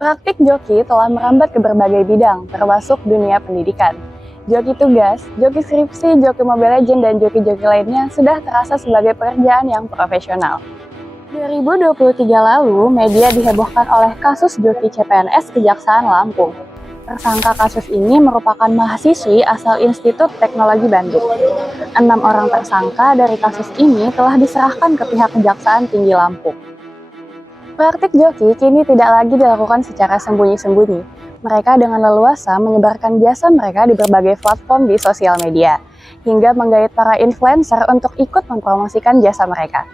Praktik joki telah merambat ke berbagai bidang, termasuk dunia pendidikan. Joki tugas, joki skripsi, joki Mobile Legends, dan joki-joki lainnya sudah terasa sebagai pekerjaan yang profesional. 2023 lalu, media dihebohkan oleh kasus joki CPNS Kejaksaan Lampung. Tersangka kasus ini merupakan mahasiswi asal Institut Teknologi Bandung. 6 orang tersangka dari kasus ini telah diserahkan ke pihak Kejaksaan Tinggi Lampung. Praktik joki kini tidak lagi dilakukan secara sembunyi-sembunyi. Mereka dengan leluasa menyebarkan jasa mereka di berbagai platform di sosial media, hingga menggait para influencer untuk ikut mempromosikan jasa mereka.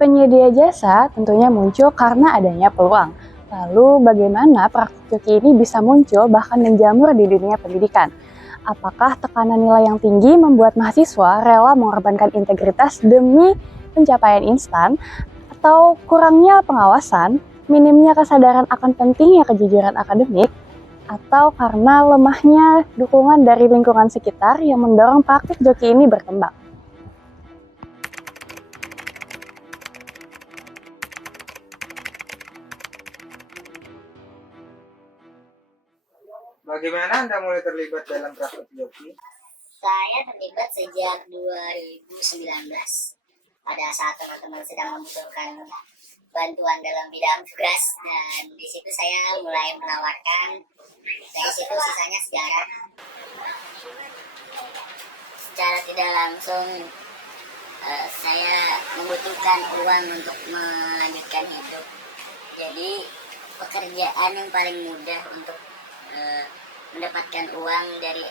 Penyedia jasa tentunya muncul karena adanya peluang. Lalu bagaimana praktik joki ini bisa muncul bahkan menjamur di dunia pendidikan? Apakah tekanan nilai yang tinggi membuat mahasiswa rela mengorbankan integritas demi pencapaian instan? Atau kurangnya pengawasan, minimnya kesadaran akan pentingnya kejujuran akademik, atau karena lemahnya dukungan dari lingkungan sekitar yang mendorong praktik joki ini berkembang. Bagaimana Anda mulai terlibat dalam praktik joki? Saya terlibat sejak 2019 pada saat teman-teman sedang membutuhkan bantuan dalam bidang tugas, dan di situ saya mulai menawarkan. Dari situ sisanya sejarah. Secara tidak langsung saya membutuhkan uang untuk melanjutkan hidup. Jadi pekerjaan yang paling mudah untuk mendapatkan uang dari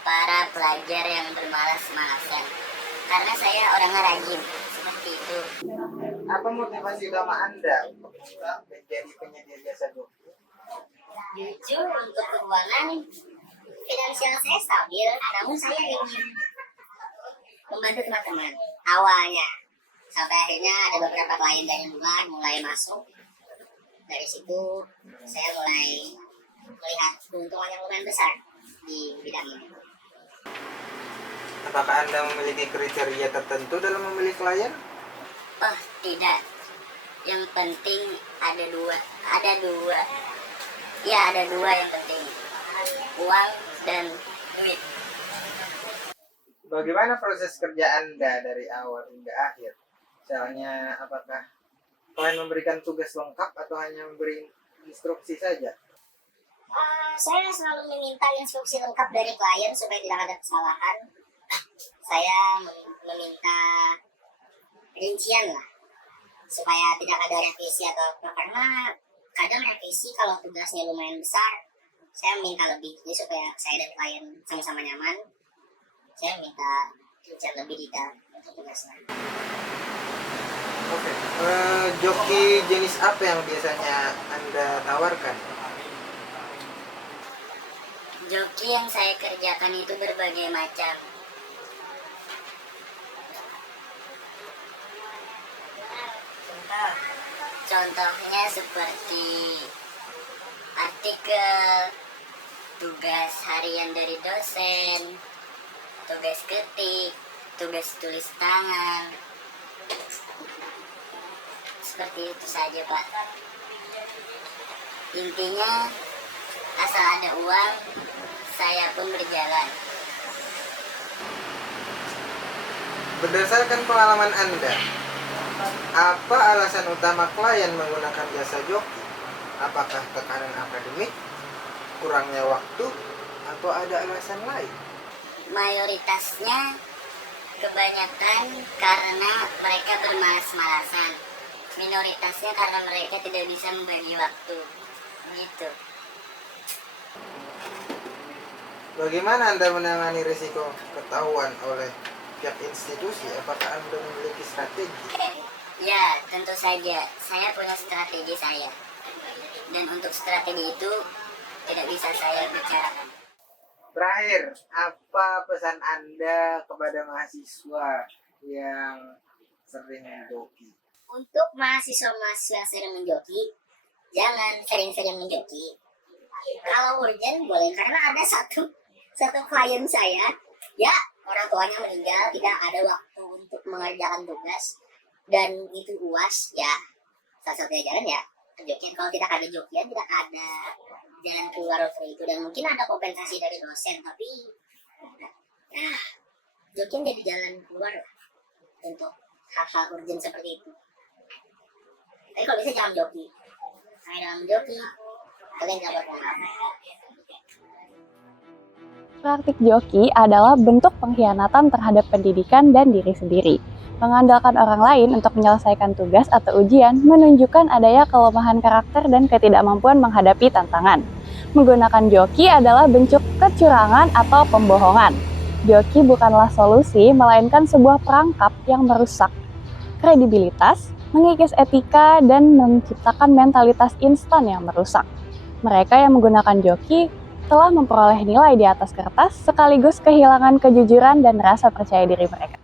para pelajar yang bermalas-malasan, karena saya orangnya rajin seperti itu. Apa motivasi utama Anda untuk menjadi penyedia jasa joki? Jujur, untuk keuangan finansial saya stabil, namun saya ingin membantu teman-teman awalnya, sampai akhirnya ada beberapa klien dari luar mulai masuk. Dari situ saya mulai melihat keuntungan yang lumayan besar di bidang ini. Apakah Anda memiliki kriteria tertentu dalam memilih klien? Oh, tidak. Yang penting ada dua. Ya, ada dua yang penting. Uang dan duit. Bagaimana proses kerja Anda dari awal hingga akhir? Misalnya, apakah klien memberikan tugas lengkap atau hanya memberi instruksi saja? Saya selalu meminta instruksi lengkap dari klien supaya tidak ada kesalahan. Saya meminta rincian lah, supaya tidak ada revisi atau apa, karena kadang revisi kalau tugasnya lumayan besar, saya minta lebih. Jadi supaya saya dan klien sama-sama nyaman, saya minta rincian lebih detail untuk tugasnya. Oke. Joki jenis apa yang biasanya Anda tawarkan? Joki yang saya kerjakan itu berbagai macam. Contohnya seperti artikel, tugas harian dari dosen, tugas ketik, tugas tulis tangan. Seperti itu saja, Pak. Intinya asal ada uang, saya pun berjalan. Berdasarkan pengalaman Anda, apa alasan utama klien menggunakan jasa joki? Apakah tekanan akademik, kurangnya waktu, atau ada alasan lain? Mayoritasnya kebanyakan karena mereka bermalas-malasan. Minoritasnya karena mereka tidak bisa membagi waktu. Gitu. Bagaimana Anda menangani risiko ketahuan oleh pihak institusi? Apakah Anda memiliki strategi? Ya, tentu saja. Saya punya strategi saya. Dan untuk strategi itu tidak bisa saya bicarakan. Terakhir, apa pesan Anda kepada mahasiswa yang sering menjoki? Untuk mahasiswa-mahasiswa yang sering menjoki, jangan sering-sering menjoki. Kalau urgent boleh, karena ada satu klien saya, ya orang tuanya meninggal, tidak ada waktu untuk mengerjakan tugas, dan itu UAS, ya salah satunya jalan ya jokian. Kalau tidak ada jokian, tidak ada jalan keluar waktu itu. Dan mungkin ada kompensasi dari dosen, tapi ya, jokian jadi jalan keluar lah untuk hal-hal urgent seperti itu. Tapi kalau bisa jangan joki. Saya dalam joki, kalian gak berpengaruh. Praktik joki adalah bentuk pengkhianatan terhadap pendidikan dan diri sendiri. Mengandalkan orang lain untuk menyelesaikan tugas atau ujian menunjukkan adanya kelemahan karakter dan ketidakmampuan menghadapi tantangan. Menggunakan joki adalah bentuk kecurangan atau pembohongan. Joki bukanlah solusi, melainkan sebuah perangkap yang merusak kredibilitas, mengikis etika, dan menciptakan mentalitas instan yang merusak. Mereka yang menggunakan joki telah memperoleh nilai di atas kertas sekaligus kehilangan kejujuran dan rasa percaya diri mereka.